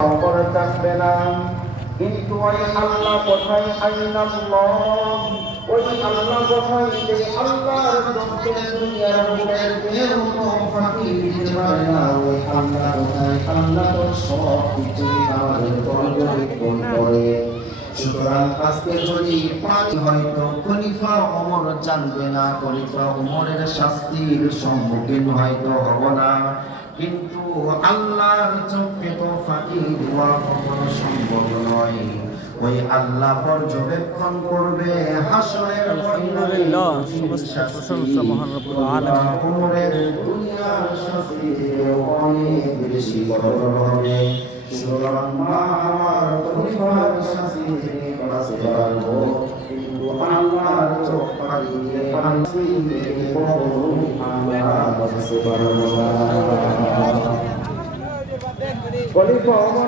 করা থাকবে না। কিন্তু ওই আল্লাহ কোথায়? আল্লাহ ওই আল্লাহ কোথায়? যে আল্লাহর জন্য দুনিয়ার বুকের দিনের কোনো ফাঁকি দিতে পারে না। ওই আল্লাহ কোথায়? আল্লাহ তো সব কিছু আমাদের পর্যবেক্ষণ করে। সুতরাং আজকে যদি পানি হয়তো খলিফা ওমর জানবে না, খলিফা ওমরের শাস্তির সম্মুখীন হয়তো হব না, কিন্তু আল্লাহর চোখে তো ফাঁকি দেওয়া কখনো সম্ভব নয়। ওই আল্লাহ পর্যবেক্ষণ করবে হাসরের ময়দানে। আলহামদুলিল্লাহ, সমস্ত প্রশংসা মহান রব্বুল আলামিন। ওমরের দুনিয়ার শাস্তি থেকে অনেক বেশি কঠোর হবে। সুতরাং মা আমার খলিফার শাস্তি থেকে বাঁচতে পারবো, কিন্তু আল্লাহর চোখ ফাঁকি দিয়ে শাস্তি থেকে কখনো আমরা বাঁচতে পারবো না। খলিফা